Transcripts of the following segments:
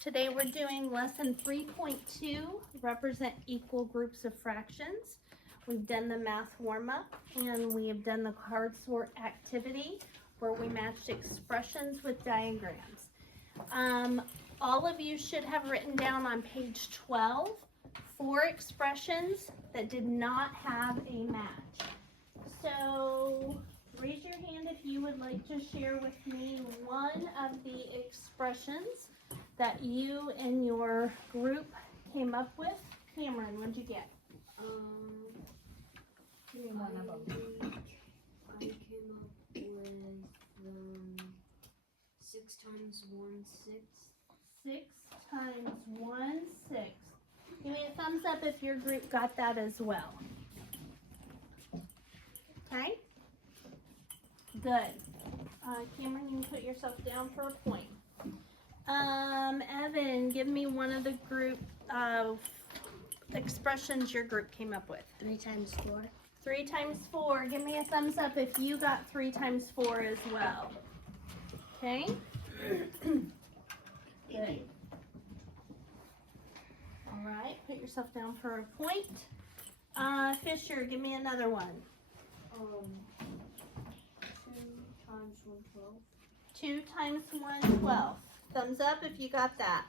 Today we're doing lesson 3.2, represent equal groups of fractions. We've done the math warm-up and we have done the card sort activity where we matched expressions with diagrams. All of you should have written down on page 12 4 expressions that did not have a match. So raise your hand if you would like to share with me one of the expressions that you and your group came up with. Cameron, what'd you get? Give me one of them. I came up with 6 times 1/6. 6 times 1/6. Give me a thumbs up if your group got that as well. Okay? Good. Cameron, you can put yourself down for a point. Evan, give me one of the group of expressions your group came up with. 3 times 4. 3 times 4. Give me a thumbs up if you got 3 times 4 as well. Okay? Good. All right, put yourself down for a point. Fisher, give me another one. 2 times 1/12. 2 times 1/12. Thumbs up if you got that.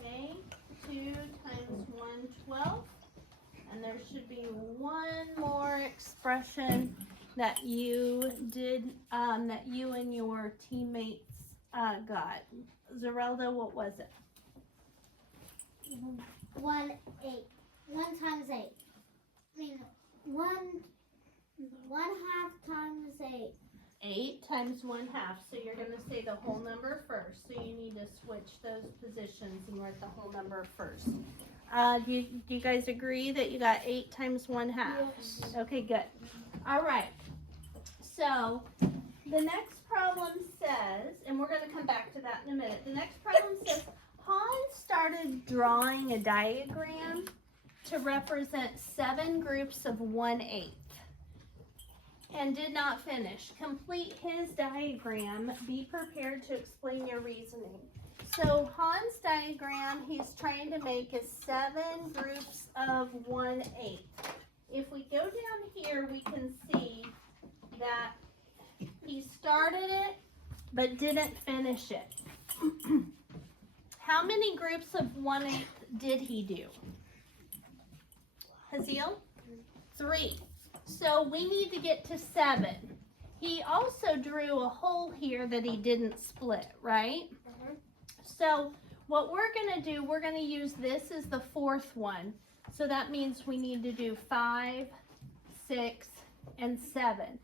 Okay, 2 times 1/12. And there should be one more expression that you did, that you and your teammates got. Zerelda, what was it? 1/8. 1 times 8. I mean, 1/2 times 8. 8 times 1/2. So you're going to say the whole number first. So you need to switch those positions and write the whole number first. Do you guys agree that you got 8 times 1/2? Yes. Okay, good. All right. So the next problem says, and we're going to come back to that in a minute. The next problem says, Hans started drawing a diagram to represent 7 groups of 1/8 and did not finish. Complete his diagram. Be prepared to explain your reasoning. So Hans' diagram he's trying to make is 7 groups of 1/8. If we go down here, we can see that he started it but didn't finish it. How many groups of 1/8 did he do? Haziel? 3. So we need to get to 7. He also drew a hole here that he didn't split, right? So what we're going to do, we're going to use this as the 4th one. So that means we need to do 5, 6, and 7.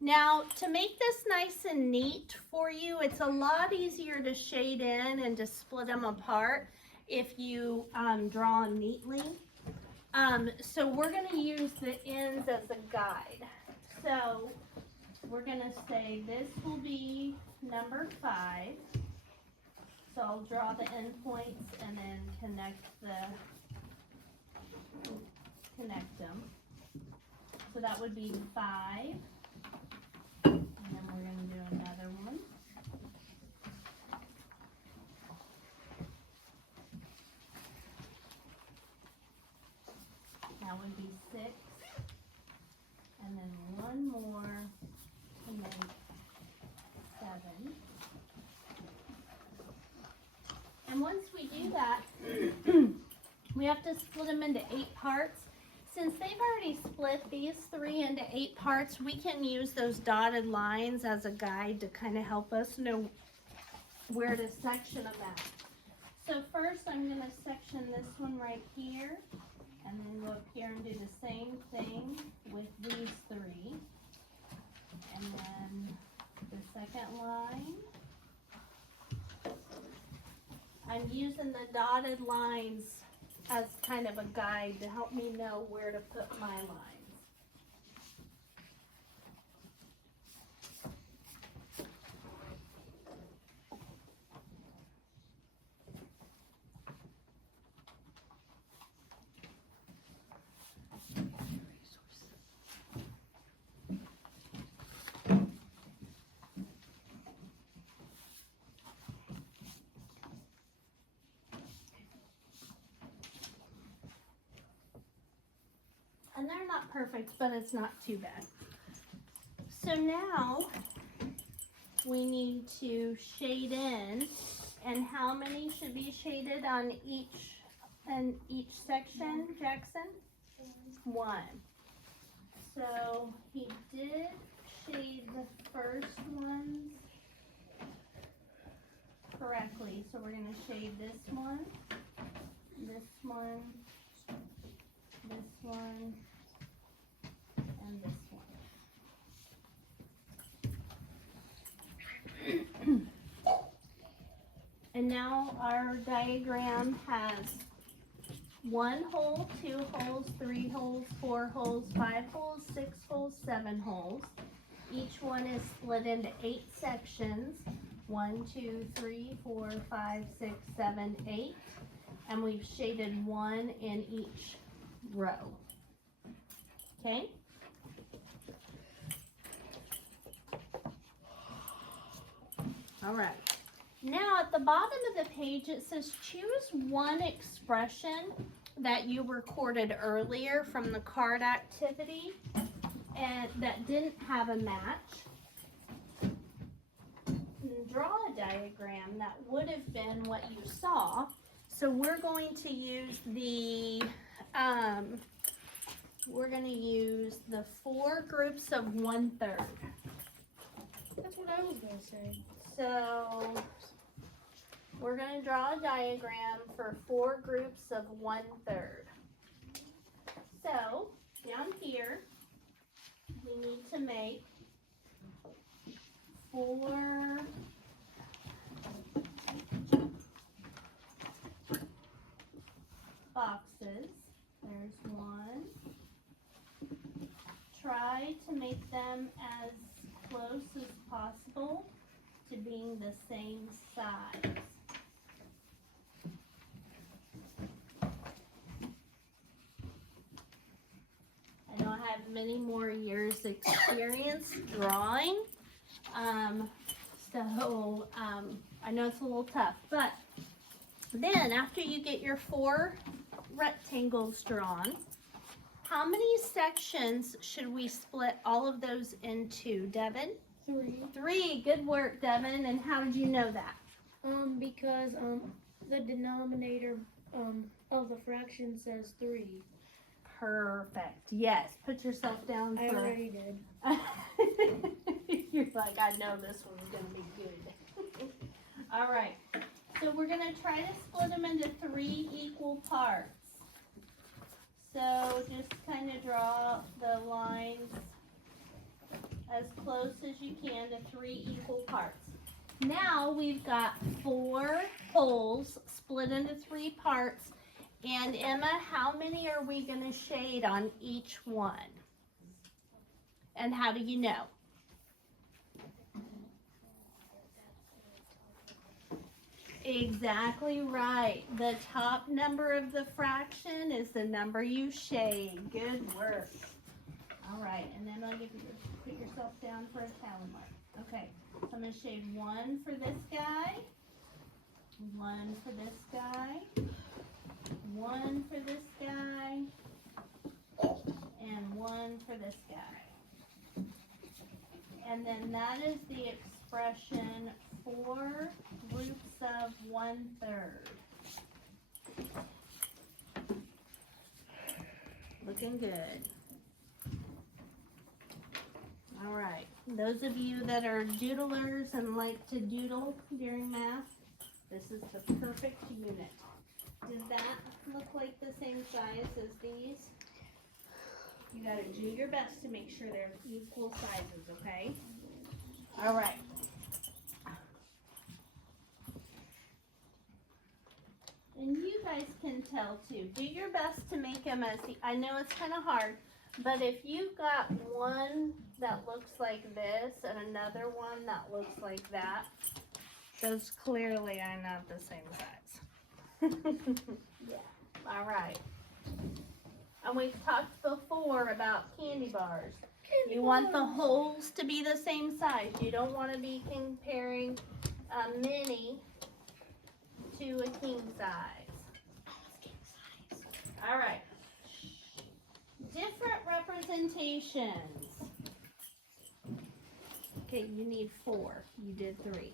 Now, to make this nice and neat for you, it's a lot easier to shade in and to split them apart if you draw neatly. So we're going to use the ends as a guide. So we're going to say this will be number 5. So I'll draw the end points and then connect them. So that would be 5. And then we're going to do another one. That would be 6. And then one more to make 7. And once we do that, we have to split them into 8 parts. Since they've already split these 3 into 8 parts, we can use those dotted lines as a guide to kind of help us know where to section them at. So first I'm going to section this one right here, and then go up here and do the same thing with these 3. And then the second line. I'm using the dotted lines as kind of a guide to help me know where to put my lines. not perfect, but it's not too bad. So now we need to shade in, and how many should be shaded on each section, Jackson? 1. So he did shade the first ones correctly. So we're going to shade this one, this one, this one, and this one. And now our diagram has 1 hole, 2 holes, 3 holes, 4 holes, 5 holes, 6 holes, 7 holes. Each one is split into 8 sections. 1, 2, 3, 4, 5, 6, 7, 8. And we've shaded 1 in each row. Okay? All right. Now at the bottom of the page it says choose one expression that you recorded earlier from the card activity and that didn't have a match. And draw a diagram that would have been what you saw. So we're going to use the 4 groups of 1/3. That's what I was gonna say. So we're going to draw a diagram for 4 groups of 1/3. So down here, we need to make 4 boxes. There's 1. Try to make them as close as possible to being the same size. I don't have many more years experience drawing, so I know it's a little tough, but then after you get your 4 rectangles drawn, how many sections should we split all of those into, Devin? 3. 3, good work, Devin, and how did you know that? Because the denominator of the fraction says 3. Perfect. Yes. Put yourself down I for. already did. You're like, I know this one's gonna be good. All right. So we're gonna try to split them into 3 equal parts. So just kind of draw the lines as close as you can to 3 equal parts. Now we've got 4 holes split into 3 parts. And Emma, how many are we going to shade on each one? And how do you know? Exactly right. The top number of the fraction is the number you shade. Good work. All right, and then I'll give you, put yourself down for a tally mark. Okay, so I'm going to shade 1 for this guy, 1 for this guy, 1 for this guy, and 1 for this guy. And then that is the expression 4 groups of 1/3. Looking good. All right, those of you that are doodlers and like to doodle during math, this is the perfect unit. Does that look like the same size as these? You gotta do your best to make sure they're equal sizes, okay? All right. And you guys can tell too. Do your best to make them as, I know it's kind of hard, but if you've got one that looks like this and another one that looks like that, those clearly are not the same size. Yeah. All right. And we've talked before about candy bars. You want the holes to be the same size. You don't want to be comparing a mini to a king size. All right. Different representations representations. Okay, you need 4. You did 3.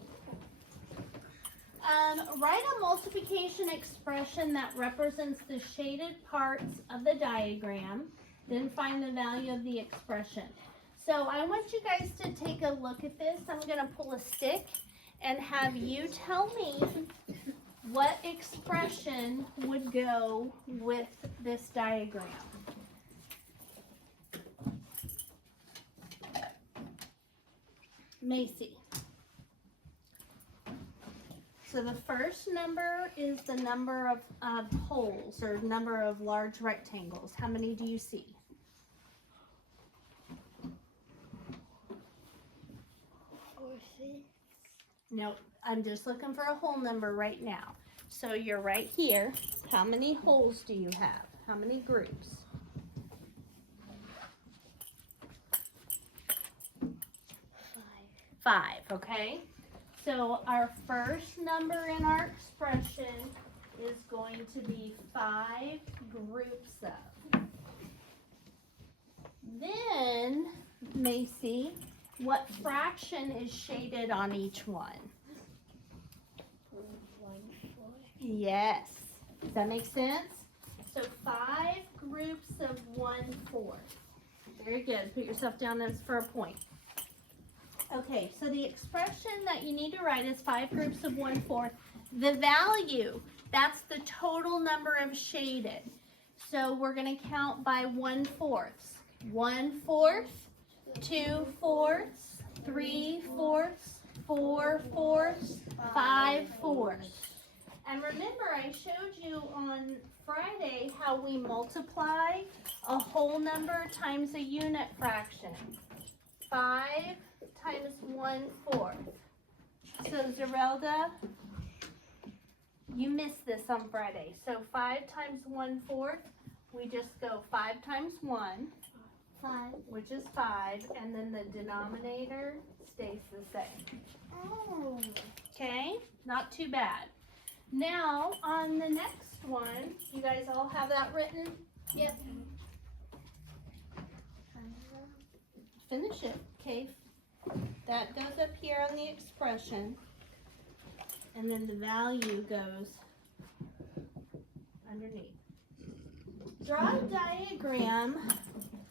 Write a multiplication expression that represents the shaded parts of the diagram. Then find the value of the expression. So I want you guys to take a look at this. I'm going to pull a stick and have you tell me what expression would go with this diagram. Macy. So the first number is the number of holes or number of large rectangles. How many do you see? 4, 6. No, I'm just looking for a whole number right now. So you're right here. How many holes do you have? How many groups? 5, okay? So our first number in our expression is going to be 5 groups of. Then, Macy, what fraction is shaded on each one? 1/4. Yes. Does that make sense? So 5 groups of 1/4. Very good. Put yourself down as for a point. Okay, so the expression that you need to write is 5 groups of 1/4. The value, that's the total number of shaded. So we're going to count by 1/4. 1/4, 2/4, 3/4, 4/4, 5/4. And remember, I showed you on Friday how we multiply a whole number times a unit fraction. 5 times 1/4. So Zerelda, you missed this on Friday. So 5 times 1/4, we just go 5 times 1, 5. which is 5, and then the denominator stays the same. Oh. Okay, not too bad. Now, on the next one, you guys all have that written? Yep. Finish it, okay? That goes up here on the expression, and then the value goes underneath. Draw a diagram,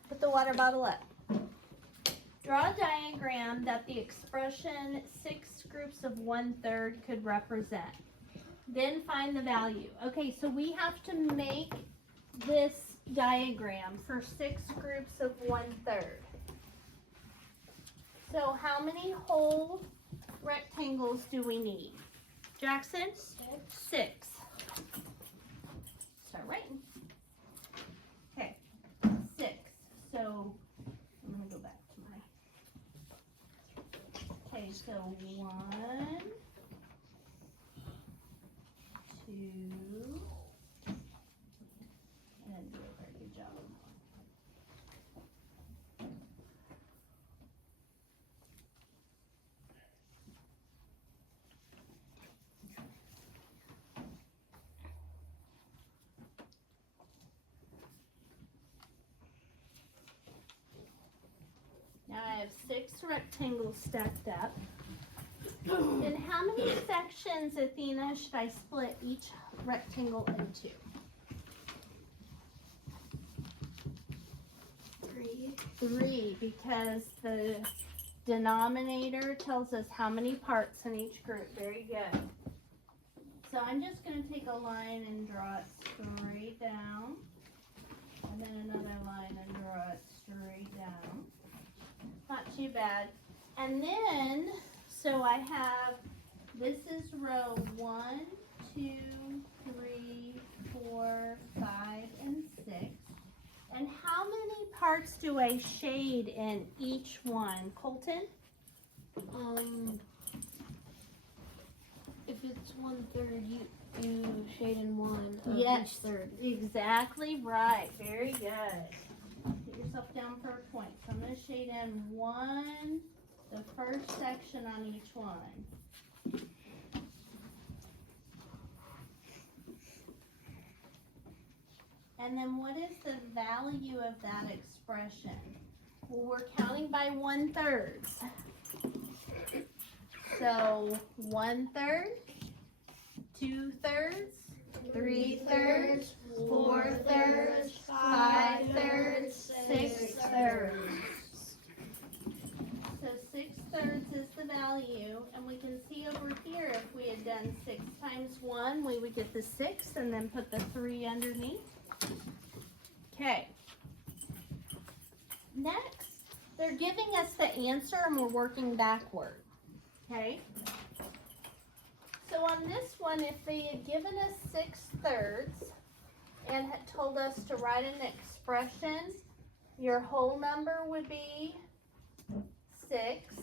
put the water bottle up. Draw a diagram that the expression 6 groups of 1/3 could represent. Then find the value. Okay, so we have to make this diagram for 6 groups of 1/3. So how many whole rectangles do we need? Jackson? 6. Start writing. Okay, 6. So I'm going to go back to my. Okay, so 1, 2, and do a very good job. Now I have 6 rectangles stacked up. And how many sections, Athena, should I split each rectangle into? 3. 3, because the denominator tells us how many parts in each group. Very good. So I'm just going to take a line and draw it straight down. And then another line and draw it straight down. Not too bad. And then, so I have, this is row 1, 2, 3, 4, 5, and 6. And how many parts do I shade in each one? Colton? If it's 1/3, you shade in 1 of Yes. each third. Exactly right. Very good. Put yourself down for a point. So I'm going to shade in 1, the first section on each one. And then what is the value of that expression? Well, we're counting by 1/3. So 1/3, 2/3, 3/3, 4/3, 5/3, 6/3. So 6/3 is the value, and we can see over here if we had done 6 times 1, we would get the 6 and then put the 3 underneath. Okay. Next, they're giving us the answer and we're working backward. Okay. So on this one, if they had given us 6/3 and had told us to write an expression, your whole number would be 6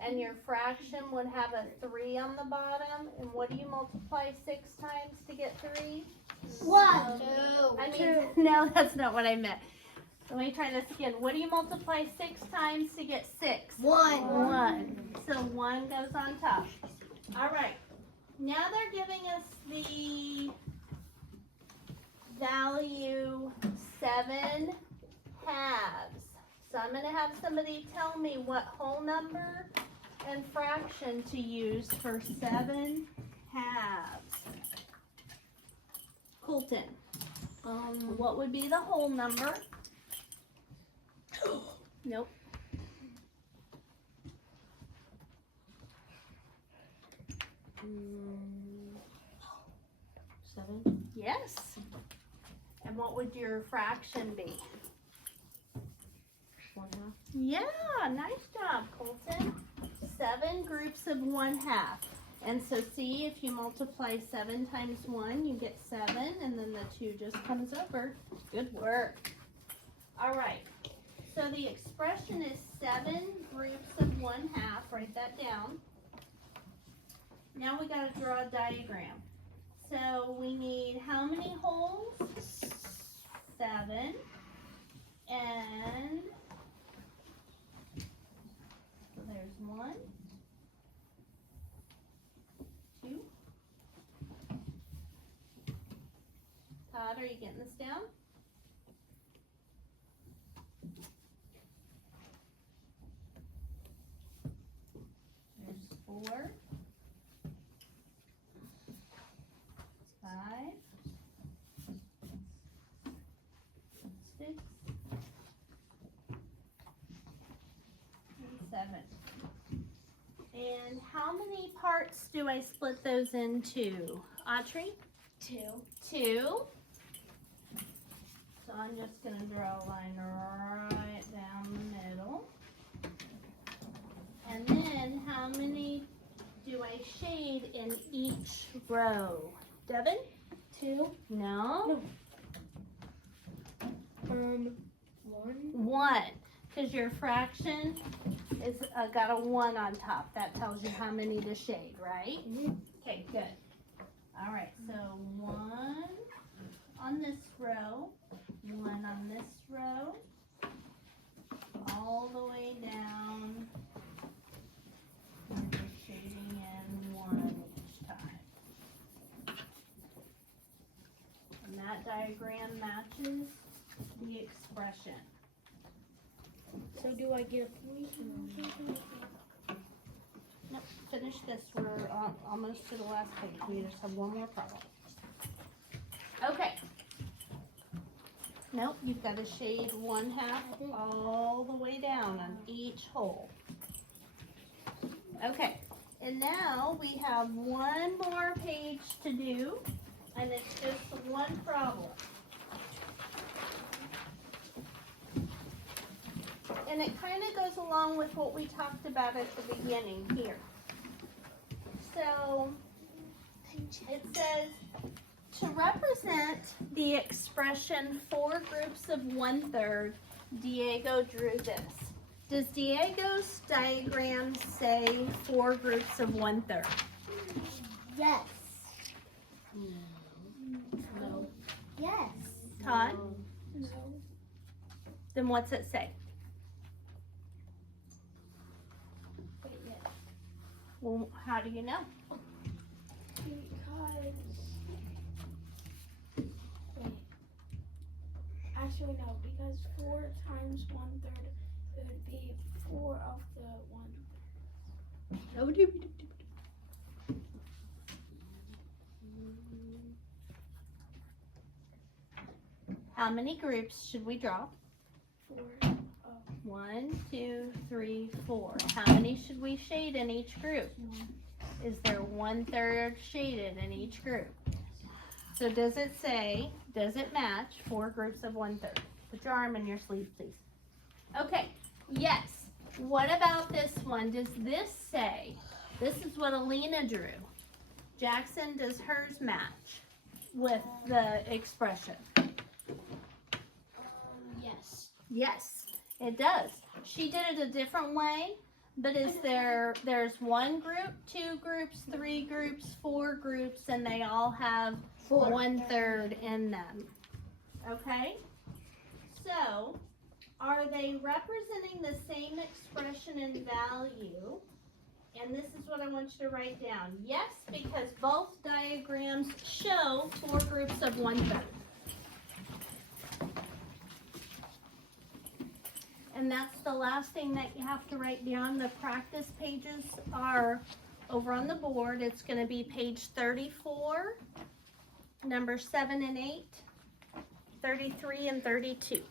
and your fraction would have a 3 on the bottom. And what do you multiply 6 times to get 3? 1. I mean, no, that's not what I meant. Let me try this again. What do you multiply 6 times to get 6? 1. 1. So 1 goes on top. All right. Now they're giving us the value 7 halves. So I'm going to have somebody tell me what whole number and fraction to use for 7 halves. Colton, what would be the whole number? Nope. Seven. Yes. And what would your fraction be? 1/2. Yeah, nice job, Colton. 7 groups of 1/2. And so see, if you multiply 7 times 1, you get 7, and then the 2 just comes over. Good work. All right. So the expression is 7 groups of 1/2. Write that down. Now we got to draw a diagram. So we need how many holes? 7. And so there's 1, 2. Todd, are you getting this down? There's 4, 5, 6, and 7. And how many parts do I split those into? Audrey? 2. 2. So I'm just going to draw a line right down the middle. And then how many do I shade in each row? Devin? 2. No. 1. 1. Because your fraction is got a 1 on top. That tells you how many to shade, right? Okay, good. All right, so 1 on this row, 1 on this row, all the way down. And we're shading in 1 each time. And that diagram matches the expression. So do I get a point? Nope, finish this. We're almost to the last page. We just have one more problem. Okay. Nope, you've got to shade 1/2 all the way down on each hole. Okay, and now we have one more page to do, and it's just one problem. And it kind of goes along with what we talked about at the beginning here. So it says, to represent the expression 4 groups of 1/3, Diego drew this. Does Diego's diagram say 4 groups of 1/3? Yes. No. Yes. Todd? No. Then what's it say? Well, how do you know? Because. Wait. actually no, because 4 times 1/3, it would be 4 of the 1/3. How many groups should we draw? 4. 1, 2, 3, 4. How many should we shade in each group? Is there 1/3 shaded in each group? So does it match 4 groups of 1/3? Put your arm in your sleeve, please. Okay, yes. What about this one? Does this say, this is what Alina drew. Jackson, does hers match with the expression? Yes. Yes, it does. She did it a different way, but there's 1 group, 2 groups, 3 groups, 4 groups, and they all have 1/3 in them. Okay? So, are they representing the same expression and value? And this is what I want you to write down. Yes, because both diagrams show 4 groups of 1/3. And that's the last thing that you have to write down. The practice pages are over on the board. It's going to be page 34, number 7 and 8, 33 and 32.